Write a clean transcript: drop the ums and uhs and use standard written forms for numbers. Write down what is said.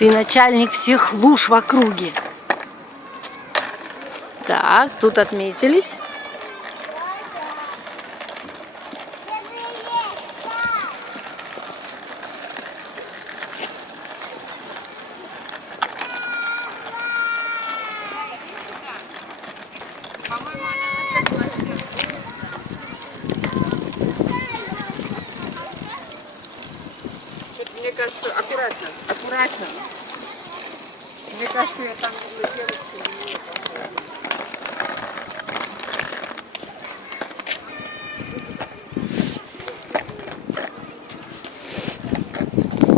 Ты начальник всех луж в округе. Так, тут отметились. Мне кажется, аккуратно, аккуратно. Мне кажется, я там девочку не